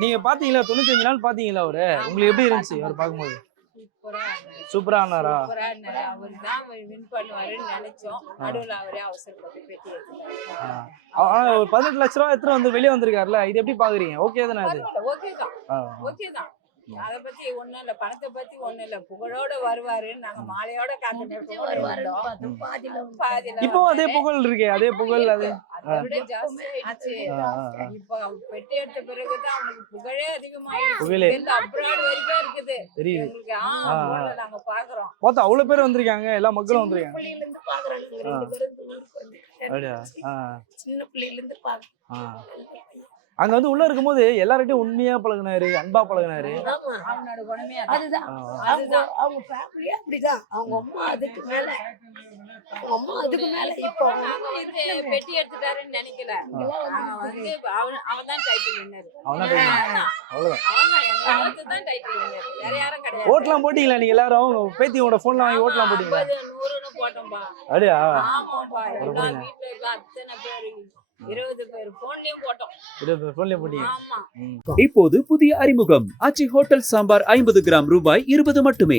நீங்க பாத்தீங்களா 95 நாள் பாத்தீங்களா அவரு? உங்களுக்கு எப்படி இருந்துச்சு அவர் பாக்கும்போது? சூப்பரா ஆனாரா? அவர் தான் வின் பண்ணுவாருன்னு நினைச்சோம். நடுவுல அவரே அவசரப்பட்டு பெட்டி எடுத்துட்டாரு. ஒரு 18 லட்ச ரூபா எடுத்துட்டு வந்து வெளியே வந்திருக்காருல்ல, இது எப்படி பாக்குறீங்க? ஓகே தானே அது? ஓகே தான். ஓகே தான். அத பத்தி ஒண்ணும் இல்ல, பணத்தை பத்தி ஒண்ணும் இல்ல. புகழோட வருவாருன்னு நாங்க மாலையோட காத்துட்டு இருக்கோம். இப்போ அதே புகழ் இருக்கே, அதே புகழ் அது அதை விட ஜாஸ்தி ஆயிடுச்சு. இப்ப பெட்டி எடுத்த பிறகுதான் அவனுக்கு புகழே அதிகமாயிடுச்சு. அப்ராட் வரைக்கும் இருக்குது எங்களுக்கு. நாங்க பாக்குறோம். பார்த்தா அவ்வளவு பேர் வந்திருக்காங்க, எல்லா மக்களும் வந்திருக்காங்க. பிள்ளையில இருந்து பாக்குறாங்க. சின்ன பிள்ளையில இருந்து பாக்குறோம். அங்க வந்து உள்ள இருக்கும்போது எல்லார்கிட்டயும் உண்மையா பழகுனாரு, அன்பா பழகுனாரு. அவனோட குணமே அதுதான். அவங்க ஃபேமிலியே அப்படிதான். அவங்க அம்மா அதுக்கு மேல, இப்போ பெட்டி எடுத்துட்டாருன்னு நினைக்கல. அவன் தான் டைட்டில் வின்னர். அவன் டைட்டில் வின்னர். வேற யாரும் கிடையாது. ஓட்லாம் போட்டீங்களா நீங்க எல்லாரும்? பேத்தியோட போன்ல வாங்கி ஓட்லாம் போட்டீங்களா? 100ன்னு போட்டோம்பா. அப்படியா? ஆமாப்பா. எல்லா வீட்ல இருக்க அத்தனை பேர் 20 பேர் போன்லயும் போட்டோம். 20 பேர் போன்லயும் போட்டீங்க. ஆமா. இப்போது புதிய அறிமுகம் ஆச்சி ஹோட்டல் சாம்பார் 50 கிராம் ரூபாய் 20 மட்டுமே.